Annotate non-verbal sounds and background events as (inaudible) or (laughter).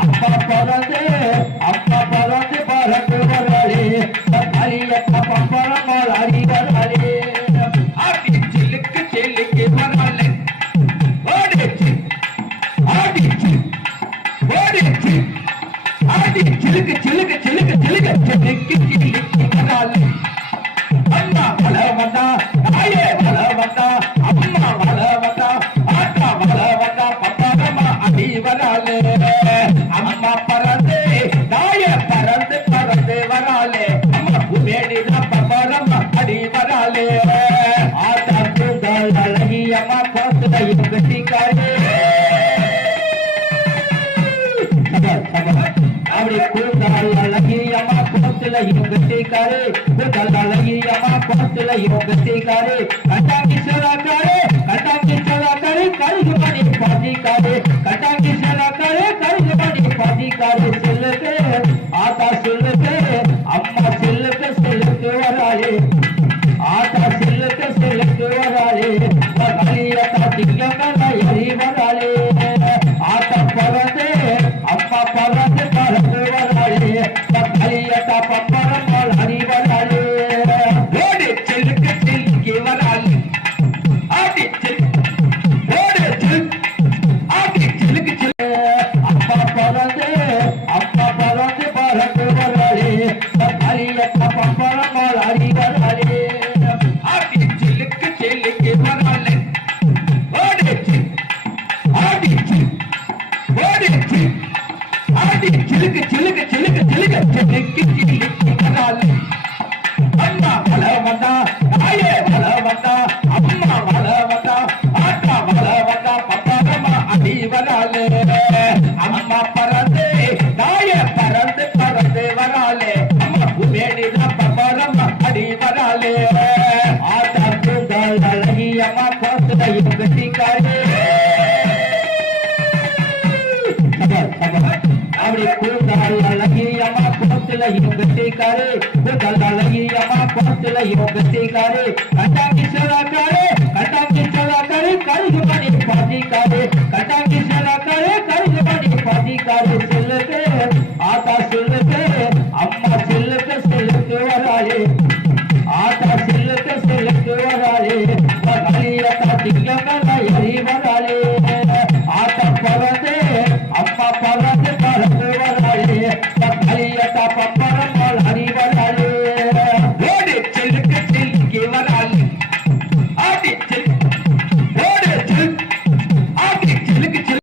அப்பா பறந்து அப்பா பறந்து பறந்து வராளே அரியப்பா பம்பரமால் அறிவராளே ஆடி சில்லுக்கு சில்லுக்கு வராளே ஓடிச்சு ஆடிச்சு ஓடிச்சு ஆடி சிலுக்கு சிலுக்கு சிலுக்கு சிலுக்கு சிலுக்கு சிலுக்கு வராளே அப்படி கூந்தால் அழகி கோத்துல இவங்கத்திக்காரு கூந்தால் அழகி கோத்துல இவங்கத்திக்காரு கட்டாங்கி சோழாக்காரு கட்டாங்கி சோழாக்காரு கருகு மணி பாதிக்காரு கட்டாங்கி சோழாக்காரு கருகு மணி பாதிக்காரு செல்லுக்கு ஆத்தா செல்லுக்கு சிலுக்கு சிலுக்கு சிலுக்கு சிலுக்கு சிலுக்கு சிலுக்கு வராளே அண்ணா வள வந்தா தாயே வள வந்தா அம்மா வள வந்தா ஆத்தா வள வந்தா பப்பாரம்மா அடி வராலே அம்மா பறந்து தாயே பறந்து பறந்து வராலே அம்மா குமேடில பப்பாரம்மா அடி வராலே ஆட்டா கூந்தல் அழகி அம்மா கோத்துலையும் கட்டிக்காரே அப்படி கூந்தால் அழகி கோத்துல இவங்கத்திக்காரு கூந்தால் அழகி கோத்துல இவங்கத்திக்காரு கட்டாங்கி சோழாக்காரு கட்டாங்கி சோழாக்காரு கருகு மணி பாதிக்காரு up (laughs)